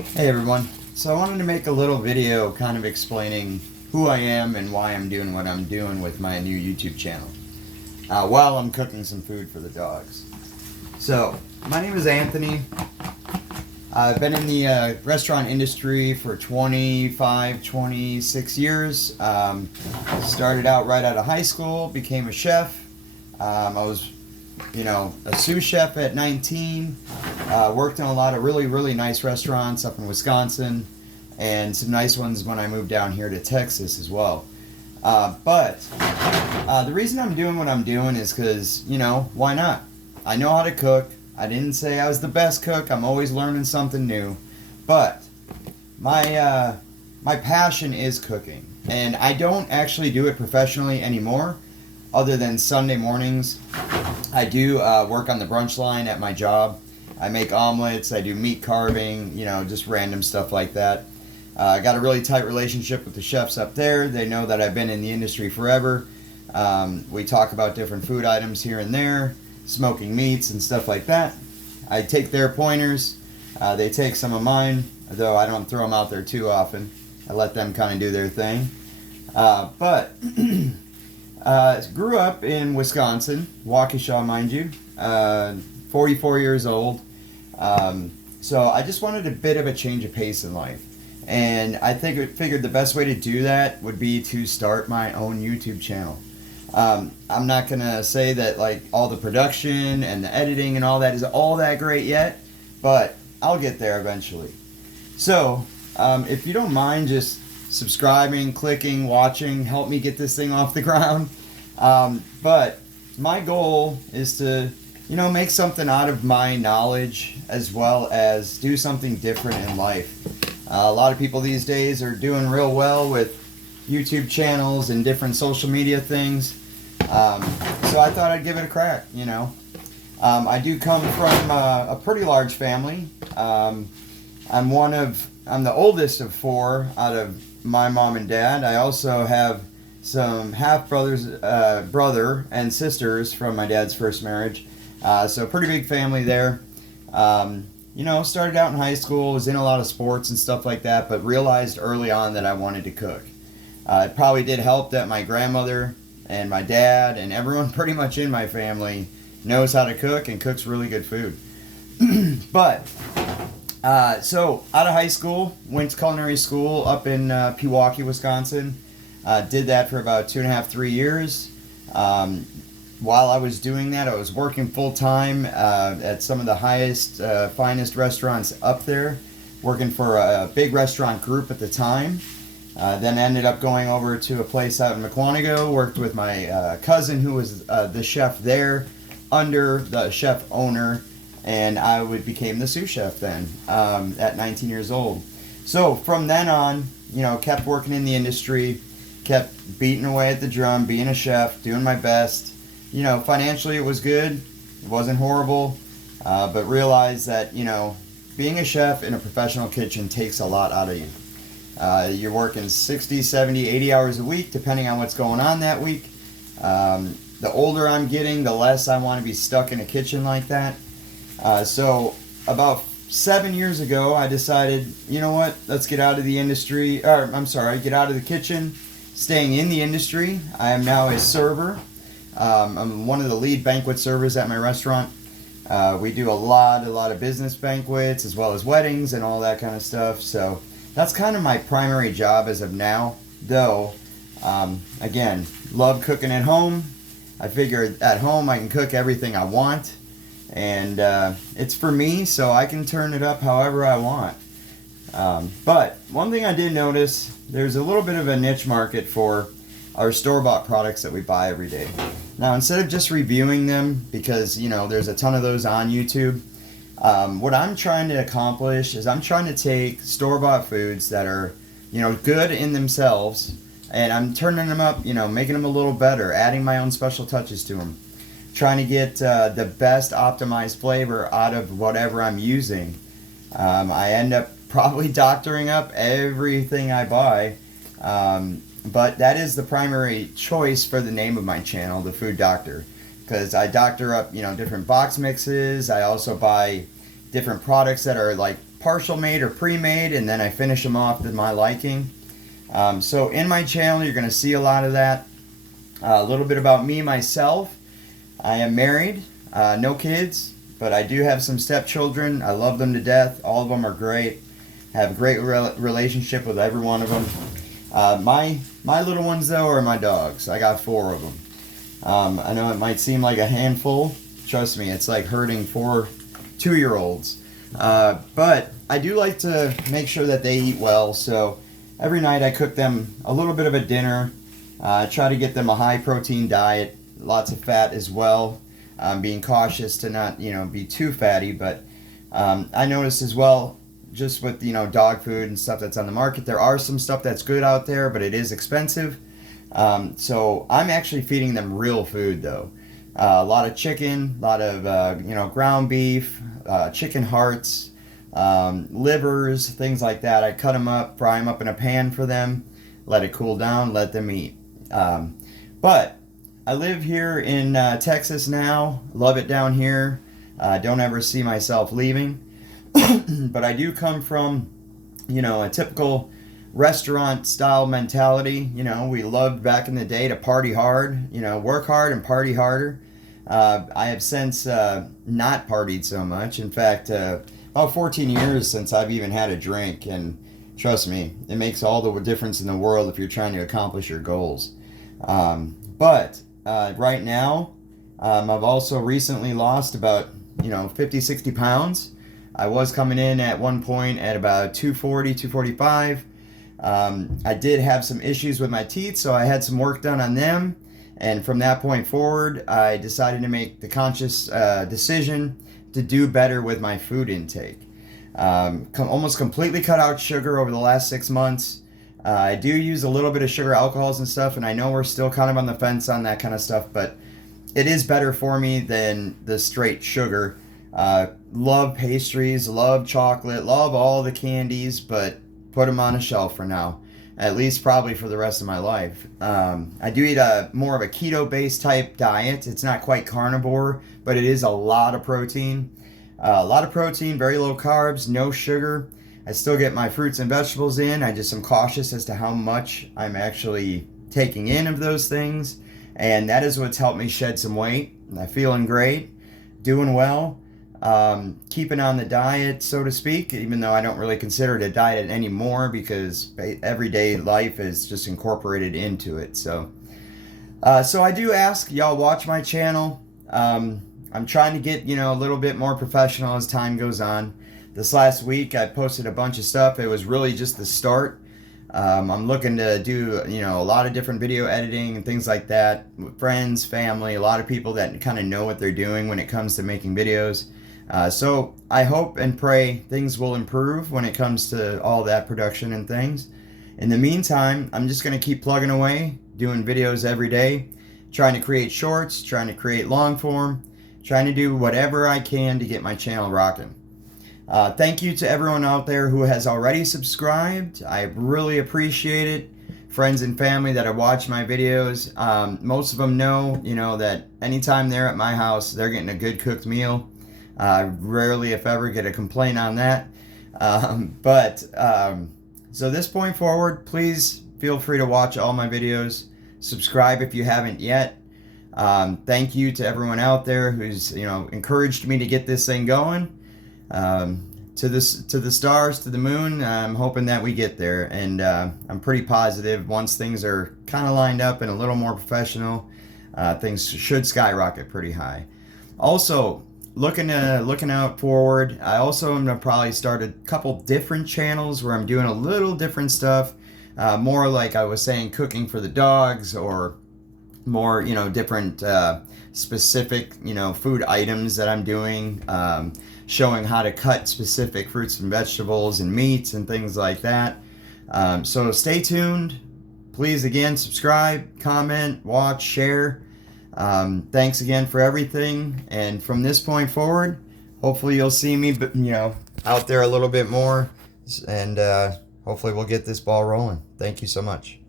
Hey everyone. So I wanted to make a little video kind of explaining who I am and why I'm doing what I'm doing with my new YouTube channel while I'm cooking some food for the dogs. So, my name is Anthony. I've been in the restaurant industry for 25, 26 years. Started out right out of high school, became a chef. I was, a sous chef at 19. Worked in a lot of really, really nice restaurants up in Wisconsin, and some nice ones when I moved down here to Texas as well. But the reason I'm doing what I'm doing is because, why not? I know how to cook. I didn't say I was the best cook. I'm always learning something new. But my passion is cooking, and I don't actually do it professionally anymore, other than Sunday mornings. I do work on the brunch line at my job. I make omelets. I do meat carving. Just random stuff like that. I got a really tight relationship with the chefs up there. They know that I've been in the industry forever. We talk about different food items here and there, smoking meats and stuff like that. I take their pointers. They take some of mine, though I don't throw them out there too often. I let them kind of do their thing. But grew up in Wisconsin, Waukesha, mind you. 44 years old. So I just wanted a bit of a change of pace in life. And I figured the best way to do that would be to start my own YouTube channel. I'm not going to say that like all the production and the editing and all that is all that great yet, but I'll get there eventually. So if you don't mind just subscribing, clicking, watching, help me get this thing off the ground. But my goal is to, make something out of my knowledge as well as do something different in life. A lot of people these days are doing real well with YouTube channels and different social media things. So I thought I'd give it a crack, I do come from a pretty large family. I'm the oldest of four out of my mom and dad. I also have some half brothers, brother and sisters from my dad's first marriage. So pretty big family there. Started out in high school, was in a lot of sports and stuff like that, but realized early on that I wanted to cook. It probably did help that my grandmother and my dad and everyone pretty much in my family knows how to cook and cooks really good food. But, so out of high school, went to culinary school up in Pewaukee, Wisconsin. Did that for about 2.5, 3 years. While I was doing that, I was working full-time at some of the highest, finest restaurants up there, working for a big restaurant group at the time. Then ended up going over to a place out in Mukwonago, worked with my cousin who was the chef there under the chef owner, and I became the sous chef then at 19 years old. So from then on, kept working in the industry, kept beating away at the drum, being a chef, doing my best. Financially it was good. It wasn't horrible. But realized that, being a chef in a professional kitchen takes a lot out of you. You're working 60, 70, 80 hours a week, depending on what's going on that week. The older I'm getting, the less I want to be stuck in a kitchen like that. So about 7 years ago, I decided, let's get out of the industry, get out of the kitchen, staying in the industry. I am now a server. I'm one of the lead banquet servers at my restaurant. We do a lot of business banquets as well as weddings and all that kind of stuff. So that's kind of my primary job as of now. Though, again, love cooking at home. I figure at home I can cook everything I want. And it's for me, so I can turn it up however I want. But one thing I did notice, there's a little bit of a niche market for our store-bought products that we buy every day. Now, instead of just reviewing them, because, there's a ton of those on YouTube, what I'm trying to accomplish is I'm trying to take store-bought foods that are, good in themselves, and I'm turning them up, making them a little better, adding my own special touches to them, trying to get the best optimized flavor out of whatever I'm using. I end up probably doctoring up everything I buy. But that is the primary choice for the name of my channel, The Food Doctor, because I doctor up, different box mixes. I also buy, different products that are like partial made or pre-made, and then I finish them off to my liking. So in my channel, you're going to see a lot of that. A little bit about me, myself. I am married, no kids, but I do have some stepchildren. I love them to death. All of them are great. I have a great relationship with every one of them. My little ones, though, are my dogs. I got 4 of them. I know it might seem like a handful. Trust me, it's like herding 4 2-year-olds. But I do like to make sure that they eat well, so every night I cook them a little bit of a dinner. Try to get them a high protein diet, lots of fat as well. Being cautious to not, be too fatty, but I noticed as well, just with, dog food and stuff that's on the market, there are some stuff that's good out there, but it is expensive. So I'm actually feeding them real food, though. A lot of chicken, a lot of, ground beef, chicken hearts, livers, things like that. I cut them up, fry them up in a pan for them, let it cool down, let them eat. But I live here in Texas now, love it down here. Don't ever see myself leaving. But I do come from, a typical restaurant style mentality. We loved back in the day to party hard, work hard and party harder. I have since not partied so much. In fact, about 14 years since I've even had a drink, and trust me, it makes all the difference in the world if you're trying to accomplish your goals. But right now, I've also recently lost about 50, 60 pounds. I was coming in at one point at about 240, 245. I did have some issues with my teeth, so I had some work done on them. And from that point forward, I decided to make the conscious decision to do better with my food intake. Almost completely cut out sugar over the last 6 months. I do use a little bit of sugar alcohols and stuff, and I know we're still kind of on the fence on that kind of stuff, but it is better for me than the straight sugar. Love pastries, love chocolate, love all the candies, but put them on a shelf for now, at least probably for the rest of my life. I do eat more of a keto-based type diet. It's not quite carnivore, but it is a lot of protein. Very low carbs, no sugar. I still get my fruits and vegetables in. I just am cautious as to how much I'm actually taking in of those things. And that is what's helped me shed some weight. I'm feeling great, doing well, keeping on the diet, so to speak, even though I don't really consider it a diet anymore because everyday life is just incorporated into it. So I do ask y'all watch my channel. I'm trying to get, a little bit more professional as time goes on. This last week I posted a bunch of stuff. It was really just the start. I'm looking to do, a lot of different video editing and things like that with friends, family, a lot of people that kind of know what they're doing when it comes to making videos. So I hope and pray things will improve when it comes to all that production and things. In the meantime, I'm just going to keep plugging away, doing videos every day, trying to create shorts, trying to create long form, trying to do whatever I can to get my channel rocking. Thank you to everyone out there who has already subscribed. I really appreciate it. Friends and family that have watched my videos. Most of them know, that anytime they're at my house, they're getting a good cooked meal. Rarely, if ever, get a complaint on that. So this point forward, please feel free to watch all my videos. Subscribe if you haven't yet. Thank you to everyone out there who's, encouraged me to get this thing going. To the stars, to the moon. I'm hoping that we get there, and I'm pretty positive once things are kind of lined up and a little more professional, things should skyrocket pretty high. Also, looking out forward, I also am gonna probably start a couple different channels where I'm doing a little different stuff, more like I was saying, cooking for the dogs, or more different specific food items that I'm doing, showing how to cut specific fruits and vegetables and meats and things like that. So stay tuned. Please, again, subscribe, comment, watch, share. Thanks again for everything. And from this point forward, hopefully you'll see me, out there a little bit more. And hopefully we'll get this ball rolling. Thank you so much.